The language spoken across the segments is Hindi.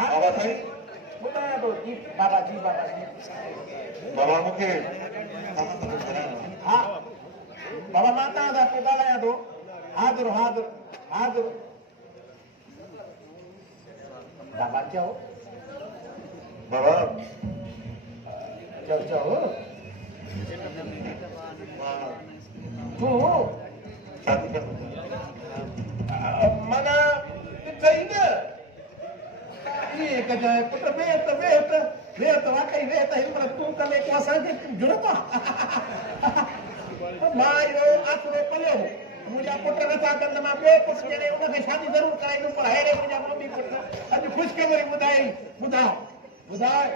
बाबा साईं ॿुधायां थो जी बाबा जी बाबा जी बाबा मूंखे हा बाबा मां तव्हां सां पोइ ॻाल्हायां थो हाज़ुर हाज़ुर हाज़ुर बाबा चओ बाबा चओ चओ तूं शादी कर माना ॾिठई न इहे कजाए पुट वेह त वाकई वेह त हिन महिल तूं कले को असांखे जुड़त आहे मां इहो आसिरो पलियो मुंहिंजा पुट नथा कनि मां ॿियो पुटु ॼणे हुनखे शादी ज़रूरु कराईंदुमि पर अहिड़े मुंहिंजा मम्मी पुट अॼु ख़ुशख़बरी ॿुधाई ॿुधाए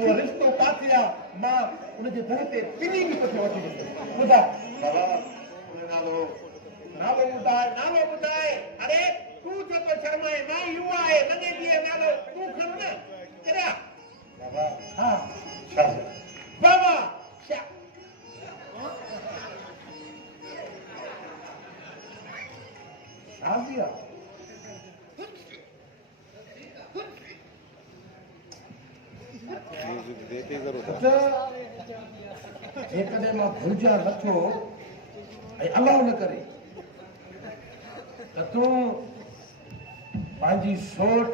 उहो रिश्तो काथे आहे मां उनजे दर ते पिनी बि तोखे वठी ॾींदुमि ॿुधाए बाबा नालो नालो ॿुधाए अरे तूं छो थो शर्माए मां युवा आहे लॻे थी नालो तूं खण न करिया बाबा हा शादी बाबा शादी आहे जेकॾहिं मां भुलिजां नथो ऐं अलाह न करे त तूं पंहिंजी सोट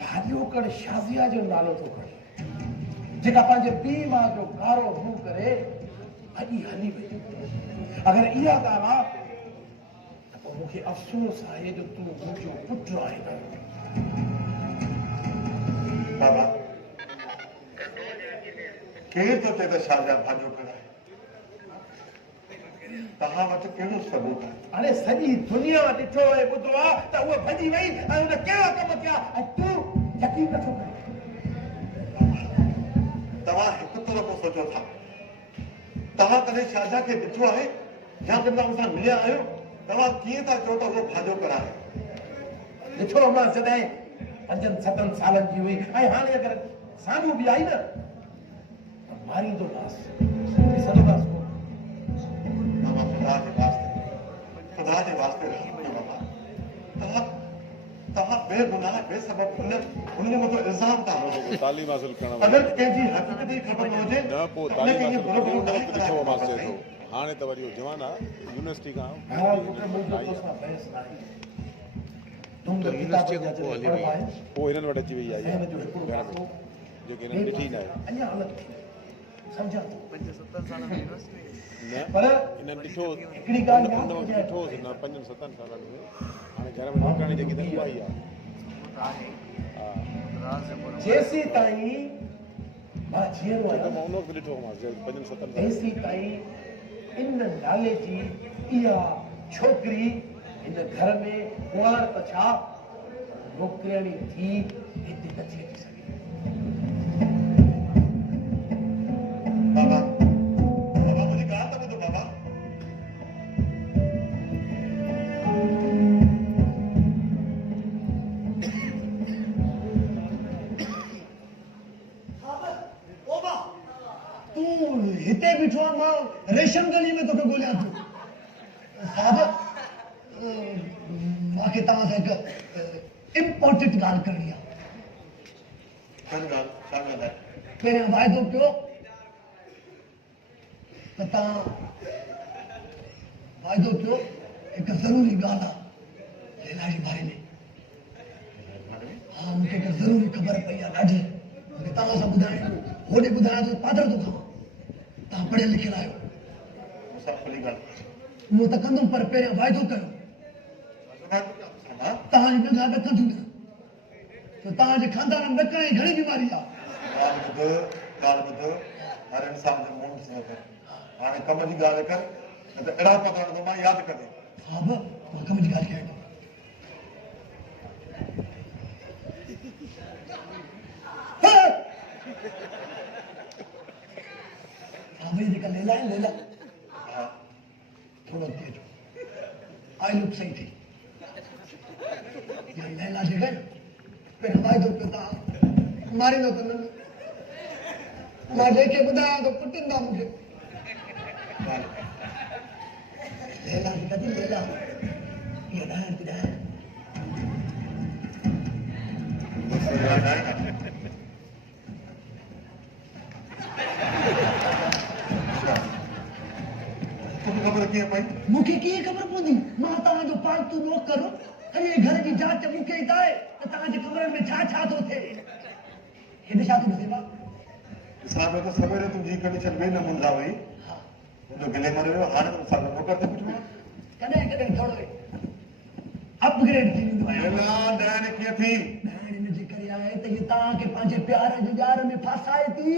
भाॼियोकड़ शाज़िया जो नालो थो खणे जेका पंहिंजे पीउ मां जो गारो मुंहुं करे अॼु हली वई अगरि इहा ॻाल्हि आहे त पोइ मूंखे अफ़सोस आहे जो तूं मुंहिंजो पुटु आहे बाबा केरु थो चए त शाहजहा भाॼो कराए तव्हां वटि कहिड़ो सबूत आहे हाणे सॼी दुनिया ॾिठो ऐं ॿुधो आहे त उहा भॼी वई ऐं हुन कहिड़ा कम कया ऐं तूं यकीन नथो करे तव्हां हिकु तरफ़ो सोचो था तव्हां कॾहिं शाहजहा खे ॾिठो आहे या कॾहिं तव्हां सां मिलिया आहियो तव्हां कीअं था चओ त उहो भाॼो कराए ॾिठो मां जॾहिं 5-7 सालनि जी हुई ऐं हाणे अगरि साम्हूं बि आई न त मारींदोमांसि ॾिसंदोमांसि बाबा ख़ुदा जे वास्ते रहम कयो बाबा तव्हां बेगुनाह बेसबब हुनजे मथां इल्ज़ाम था हणो तालीम हासिल करण अगरि कंहिंजी हक़ीक़त जी ख़बर न हुजे न पोइ तालीम हासिल ॾिठो मां चए थो हाणे त वरी जवान आहे यूनिवर्सिटी खां पोइ हिननि वटि अची वई आहे जेके हिननि ॾिठी न आहे पर हिननि ॾिठो हिकिड़ी ॻाल्हि ॾिठोसि न 5-7 सालनि में हाणे घर में नौकराणी जेकी अथनि उहा ई आहे जेसीं ताईं मां जीअरो आहियां मां उन वक़्तु ॾिठो हुअमि 5-7 साल तेसीं ताईं इन नाले जी इहा छोकिरी हिन घर में कुंवार त छा नौकराणी थी हिते नथी अची सघे बाबा मुंहिंजी ॻाल्हि त ॿुधो बाबा तूं हिते बीठो आहे मां रेशम गली में तोखे ॻोल्हियां थो साहिब मूंखे तव्हां सां हिकु इम्पोर्टेंट ॻाल्हि करणी आहे पहिरियां वाइदो कयो त तव्हां वाइदो कयो हिकु ज़रूरी ॻाल्हि आहे लैला जे बारे में हा मूंखे हिकु ज़रूरी ख़बर पई आहे ॾाढी मूंखे तव्हां सां ॿुधाइण होॾे ॿुधायां थो पादर थो खां तव्हां पढ़ियल लिखियल आहियो उहो त कंदुमि पर पहिरियां वाइदो कयो तव्हांजी नंढा ॾकनि थियूं न त तव्हांजे खानदान में ॾकण जी घणी बीमारी आहे हर इंसान जो मुंहुं ॾिसणो पए हाणे कम जी ॻाल्हि कर न त अहिड़ा पकड़ थो मां यादि करे हा बि मां कम जी ॻाल्हि कयां हा भई जेका लैला आहे लैला थोरो तेज आई लुक सही थी लैला जेका पहिरियों वाइदो कयो तव्हां मारींदो त न मां जंहिंखे ॿुधायां थो कुटींदा मूंखे लैला कदी लेला ये डाल पिदा तुम खबर कीअं पई मूंखे कीअं ख़बर पवंदी मां तव्हांजो पालतू नौकर अरे घर जी जांच मूंखे ई आहे त तव्हांजे कमरनि में छा छा थो थिए हेॾे छा थो ॾिसे मां साहब तो सवेरे तुंहिंजी कंडीशन ॿिए नमूने सां हुई तुंहिंजो गिले मरे वियो हाणे तूं सां नौकर ते पुछो कॾहिं कॾहिं थोरो अपग्रेड थी वेंदो आहे एला ॾाइण कीअं थी ॾाइण इन जे करे आहे त इहे तव्हांखे पंहिंजे प्यार जे ॼार में फासाए थी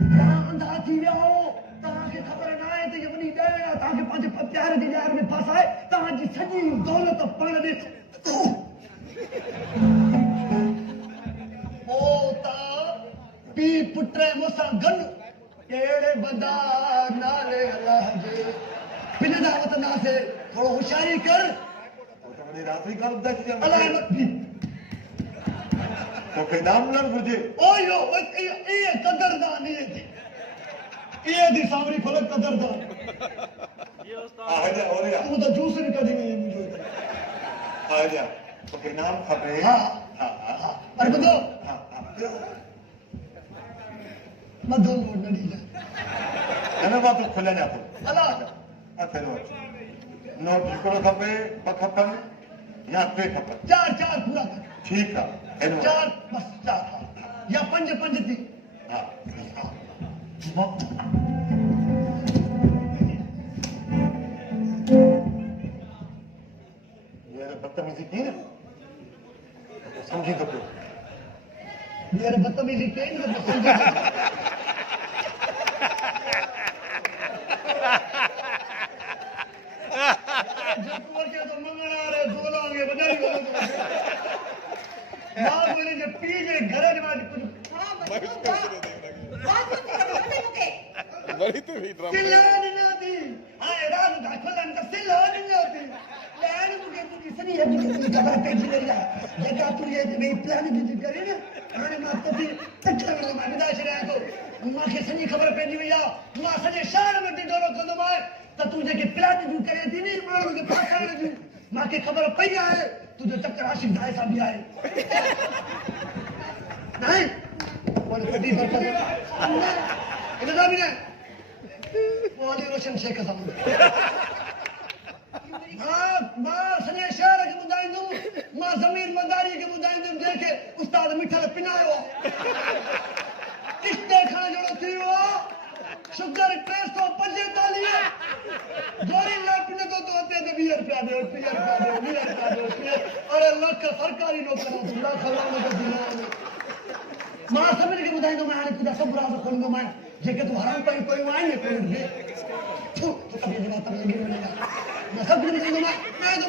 तव्हां अंधा थी विया हो तव्हांखे ख़बर न आहे त इहा वॾी ॾाइण आहे तव्हांखे पंहिंजे प्यार जे ॼार में फासाए तव्हांजी सॼी दौलत पाण ॾिस पोइ तव्हां पीउ पुट मूंसां गॾु अहिड़े बदा नाले अलाह जे पिनदा वतंदासीं थोरो होशियारी कर वॾी रात्रि खां ॿुधाए छॾियां अलाह तोखे इनाम मिलणु घुरिजे ओयो इहे कदरदान इहे दी सावरी खोल कदरदान आजा ओरिया तूं त जूस न कढी वई मुंहिंजो आजा तोखे इनाम खपे हा हा हा पर ॿुधो हा मधो नोट न ॾींदा हिन मां तूं खुलिया थो अलाह अथेरो नोट हिकिड़ो खपे ॿ खपनि या टे खपनि चार पूरा कर ठीकु आहे हिन चार बस चार या पंज थी हा बदतमीज़ी की न समझी तो पियो मेरे बदतमीजी कई न समझी बड़ी तो भी ड्रामा खबर पी वही सजे शहर में दौरो कंदो तू प्लान जूं करे थी नी माण्हू खे फासाइण जूं मूंखे ख़बर पई आहे तुंहिंजो चक्कर आशिक दाए सां बि आहे रोशन शेख सां मां सॼे शहर खे ॿुधाईंदुमि मां ज़मीन मदारी खे ॿुधाईंदुमि जंहिंखे उस्ताद मिठल पिनायो आहे किश्ते खां जहिड़ो थी वियो आहे शुगर 345 गोरी लाइ पिनंदो तो हुते ते 20 रुपया ॾियो 30 रुपया ॾियो अरे लख सरकारी नौकर लख मां सभिनी खे ॿुधाईंदो हाणे तुंहिंजा सभु राज़ खोलींदो मां जेके तूं हराम पयूं आहिनि न कोन खे मां सभु खे ॿुधाईंदो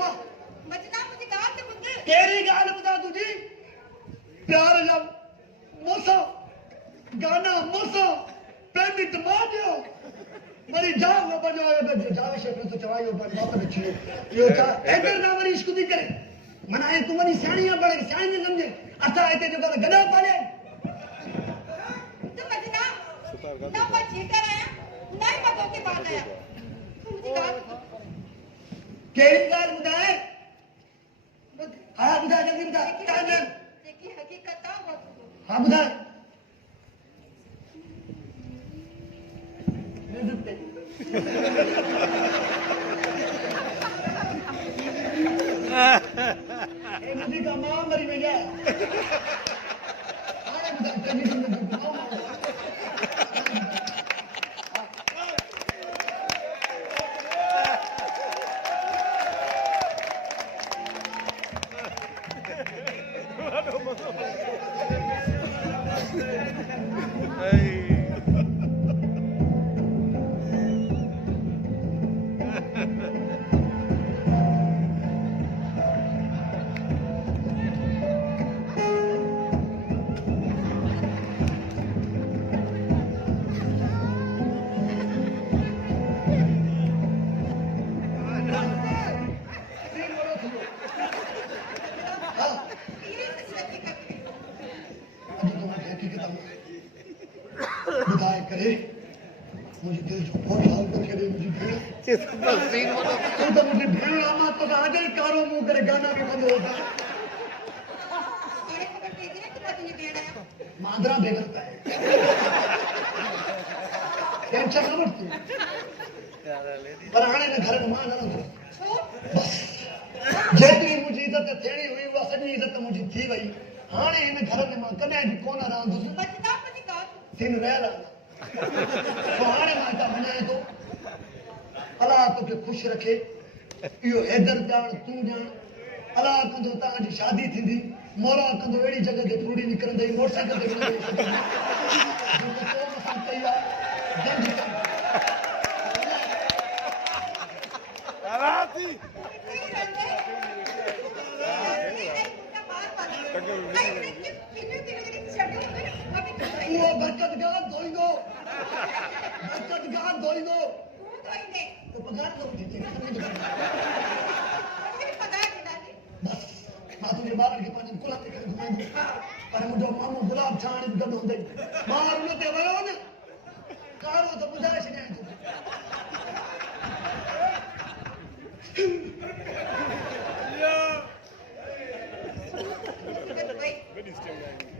कहिड़ी ॻाल्हि ॿुधा तुंहिंजी प्यार जा मूंसां गाना मूंसां पेमेंट मां ॾियो वरी जाम न बजायो जावे शे तो चवायो पर बात में छियो यो छा एकर ना वरी इश्क दी करे मना है तू वरी साणिया बड़े साईं ने समझे असा हिते जो गदा पाले तू मजना ना बची करे नहीं पतो की बात है केड़ी गाल बुधाए हां बुधा जल्दी बुधा टाइम देखी हकीकत था हां बुधा मुझे का मां मरी भैया आए बुधा कभी बुधाए करे मुझे दिल जो बहुत हाल करके मुझे तू तो मुझे भेड़ आमा तो आज ही कारो मुंह करे गाना भी बंद होता अरे खबर तेजी ने कितना तुझे भेड़ आया मांदरा बेगल का है टेंशन न मत तू पर आने ने घर में मान न छो जेतरी मुझे इज्जत थियणी हुई उहा सॼी इज्जत मुझी थी वई हाणे हिन घर में मां कॾहिं बि कोन रहंदुसि बचदा पति का दिन रहियल तो हाणे मां हितां वञां थो अलाह तोखे ख़ुशि रखे इहो हैदर ॼाण तूं ॼाण अलाह कंदो तव्हांजी शादी थींदी मौला कंदो अहिड़ी जॻह ते फ्रूड़ी निकिरंदई मोटरसाइकिल ते विहंदई जेको तो मथां कई आहे जंग कंदो राती उहो बरकत गाह धोईंदो तो पगार तो मुझे चाहिए बस मां तुझे ॿारनि खे पंहिंजनि कुलनि ते करे घुमाईंदो पर मुंहिंजो मामो गुलाब छाण बि गॾु हूंदई ॿार हुन ते वियो न कारो त ॿुधाए छॾियां भाई Good